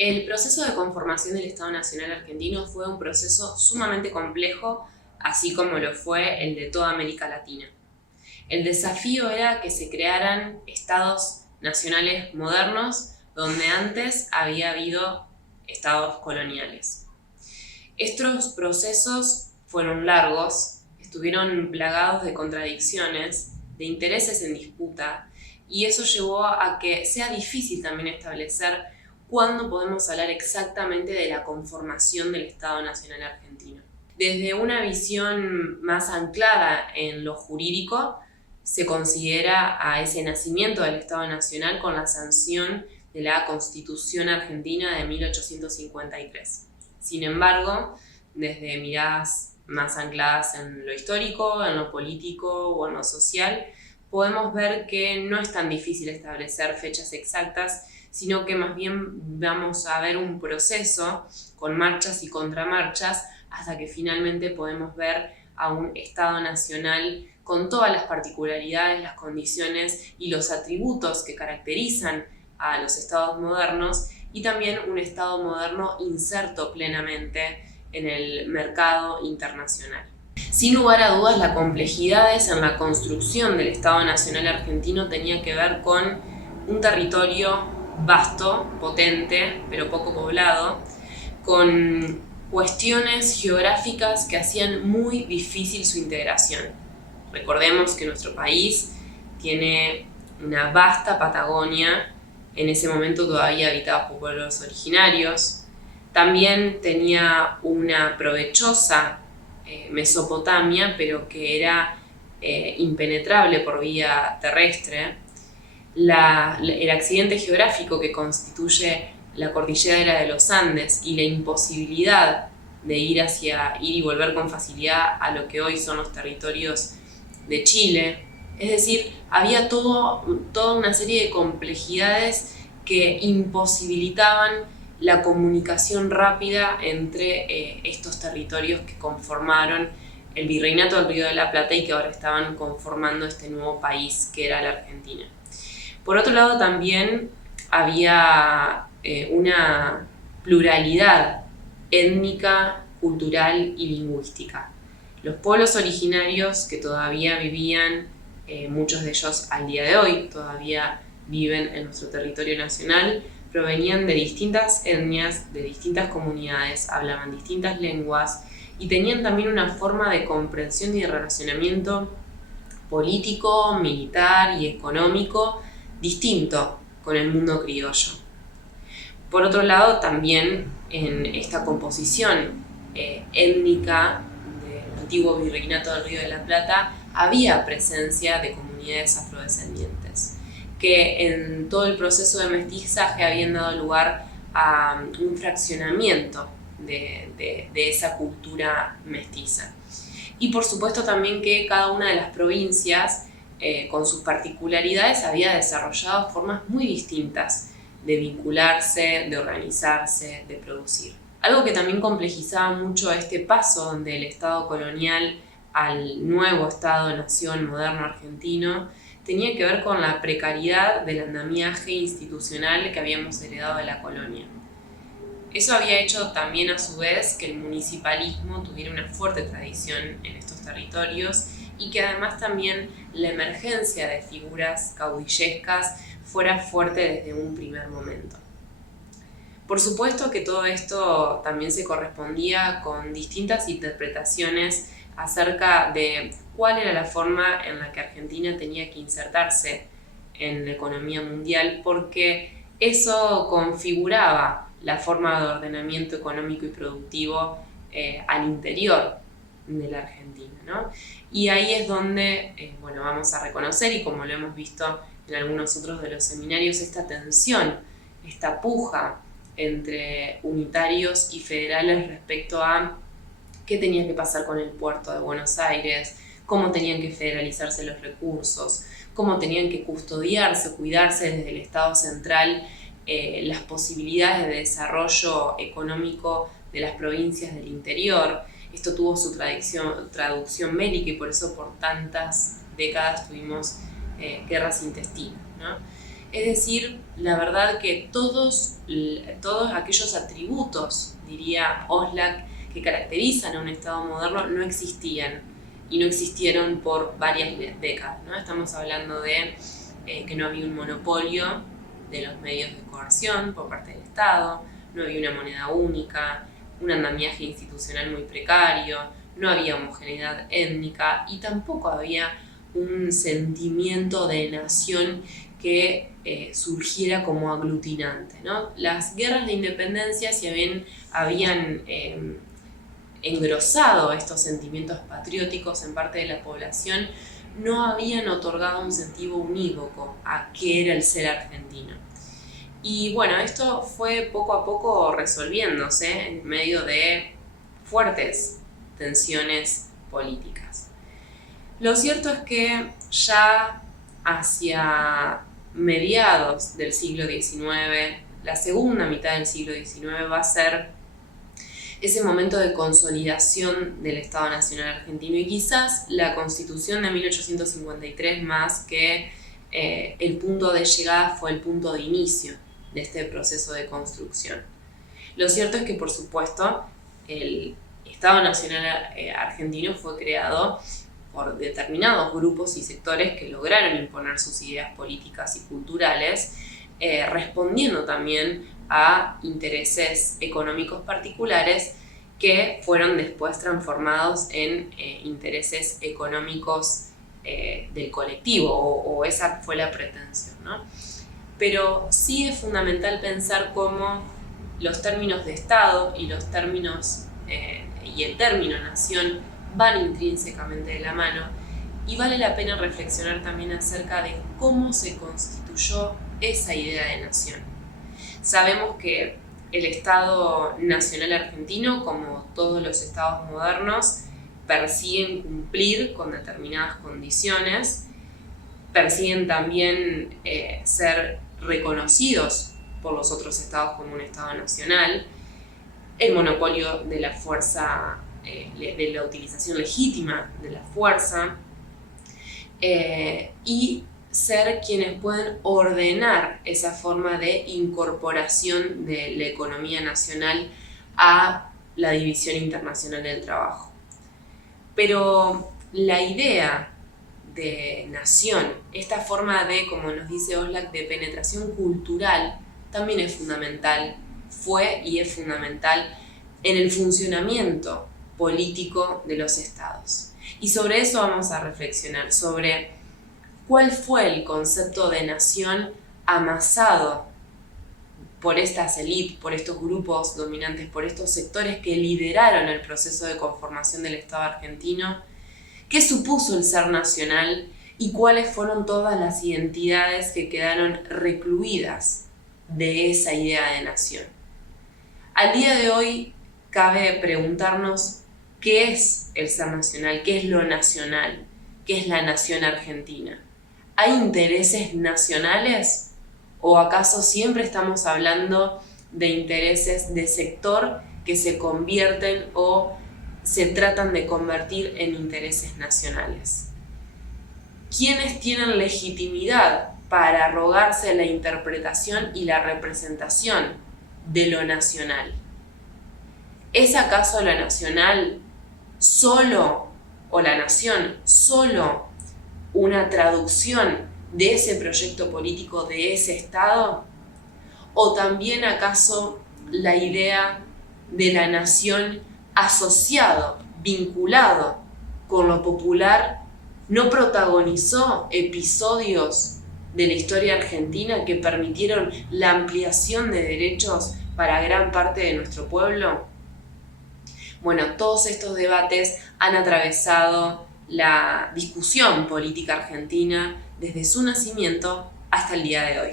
El proceso de conformación del Estado Nacional Argentino fue un proceso sumamente complejo, así como lo fue el de toda América Latina. El desafío era que se crearan estados nacionales modernos donde antes había habido estados coloniales. Estos procesos fueron largos, estuvieron plagados de contradicciones, de intereses en disputa, y eso llevó a que sea difícil también establecer cuándo podemos hablar exactamente de la conformación del Estado Nacional Argentino. Desde una visión más anclada en lo jurídico, se considera a ese nacimiento del Estado Nacional con la sanción de la Constitución Argentina de 1853. Sin embargo, desde miradas más ancladas en lo histórico, en lo político o en lo social, podemos ver que no es tan difícil establecer fechas exactas, sino que más bien vamos a ver un proceso con marchas y contramarchas hasta que finalmente podemos ver a un Estado nacional con todas las particularidades, las condiciones y los atributos que caracterizan a los estados modernos, y también un Estado moderno inserto plenamente en el mercado internacional. Sin lugar a dudas, las complejidades en la construcción del Estado Nacional Argentino tenía que ver con un territorio vasto, potente, pero poco poblado, con cuestiones geográficas que hacían muy difícil su integración. Recordemos que nuestro país tiene una vasta Patagonia, en ese momento todavía habitada por pueblos originarios. También tenía una provechosa Mesopotamia, pero que era impenetrable por vía terrestre. El accidente geográfico que constituye la cordillera de los Andes y la imposibilidad de ir y volver con facilidad a lo que hoy son los territorios de Chile. Es decir, había toda una serie de complejidades que imposibilitaban la comunicación rápida entre estos territorios que conformaron el Virreinato del Río de la Plata y que ahora estaban conformando este nuevo país que era la Argentina. Por otro lado, también había una pluralidad étnica, cultural y lingüística. Los pueblos originarios que todavía vivían, muchos de ellos al día de hoy todavía viven en nuestro territorio nacional, provenían de distintas etnias, de distintas comunidades, hablaban distintas lenguas y tenían también una forma de comprensión y de relacionamiento político, militar y económico distinto con el mundo criollo. Por otro lado, también en esta composición étnica del antiguo Virreinato del Río de la Plata había presencia de comunidades afrodescendientes que en todo el proceso de mestizaje habían dado lugar a un fraccionamiento de esa cultura mestiza. Y por supuesto también que cada una de las provincias, con sus particularidades, había desarrollado formas muy distintas de vincularse, de organizarse, de producir. Algo que también complejizaba mucho este paso del Estado colonial al nuevo Estado-nación moderno argentino tenía que ver con la precariedad del andamiaje institucional que habíamos heredado de la colonia. Eso había hecho también a su vez que el municipalismo tuviera una fuerte tradición en estos territorios y que además también la emergencia de figuras caudillescas fuera fuerte desde un primer momento. Por supuesto que todo esto también se correspondía con distintas interpretaciones acerca de cuál era la forma en la que Argentina tenía que insertarse en la economía mundial, porque eso configuraba la forma de ordenamiento económico y productivo al interior de la Argentina, ¿no? Y ahí es donde vamos a reconocer, y como lo hemos visto en algunos otros de los seminarios, esta tensión, esta puja entre unitarios y federales respecto a qué tenía que pasar con el puerto de Buenos Aires, cómo tenían que federalizarse los recursos, cómo tenían que custodiarse, cuidarse desde el Estado central las posibilidades de desarrollo económico de las provincias del interior. Esto tuvo su traducción bélica y por eso por tantas décadas tuvimos guerras intestinas, ¿no? Es decir, la verdad que todos aquellos atributos, diría Oslak, que caracterizan a un Estado moderno no existían y no existieron por varias décadas, ¿no? Estamos hablando de que no había un monopolio de los medios de coerción por parte del Estado, no había una moneda única, un andamiaje institucional muy precario, no había homogeneidad étnica y tampoco había un sentimiento de nación que surgiera como aglutinante, ¿no? Las guerras de independencia, si bien habían engrosado estos sentimientos patrióticos en parte de la población, no habían otorgado un sentido unívoco a qué era el ser argentino. Y bueno, esto fue poco a poco resolviéndose en medio de fuertes tensiones políticas. Lo cierto es que ya hacia mediados del siglo XIX, la segunda mitad del siglo XIX va a ser ese momento de consolidación del Estado Nacional Argentino y quizás la Constitución de 1853 más que el punto de llegada fue el punto de inicio de este proceso de construcción. Lo cierto es que, por supuesto, el Estado Nacional Argentino fue creado por determinados grupos y sectores que lograron imponer sus ideas políticas y culturales, respondiendo también a intereses económicos particulares que fueron después transformados en intereses económicos del colectivo, o esa fue la pretensión, ¿no? Pero sí es fundamental pensar cómo los términos de Estado y los términos y el término nación van intrínsecamente de la mano, y vale la pena reflexionar también acerca de cómo se constituyó esa idea de nación. Sabemos que el Estado Nacional Argentino, como todos los estados modernos, persiguen cumplir con determinadas condiciones, persiguen también ser reconocidos por los otros estados como un Estado nacional, el monopolio de la fuerza, de la utilización legítima de la fuerza, y ser quienes pueden ordenar esa forma de incorporación de la economía nacional a la división internacional del trabajo. Pero la idea de nación, esta forma de, como nos dice Oslak, de penetración cultural, también es fundamental, fue y es fundamental en el funcionamiento político de los estados. Y sobre eso vamos a reflexionar, sobre cuál fue el concepto de nación amasado por estas élites, por estos grupos dominantes, por estos sectores que lideraron el proceso de conformación del Estado argentino, qué supuso el ser nacional y cuáles fueron todas las identidades que quedaron recluidas de esa idea de nación. Al día de hoy cabe preguntarnos qué es el ser nacional, qué es lo nacional, qué es la nación argentina. ¿Hay intereses nacionales o acaso siempre estamos hablando de intereses de sector que se convierten o se tratan de convertir en intereses nacionales? ¿Quiénes tienen legitimidad para arrogarse la interpretación y la representación de lo nacional? ¿Es acaso lo nacional solo, o la nación solo, una traducción de ese proyecto político de ese Estado? ¿O también acaso la idea de la nación asociado, vinculado con lo popular, no protagonizó episodios de la historia argentina que permitieron la ampliación de derechos para gran parte de nuestro pueblo? Bueno, todos estos debates han atravesado la discusión política argentina desde su nacimiento hasta el día de hoy.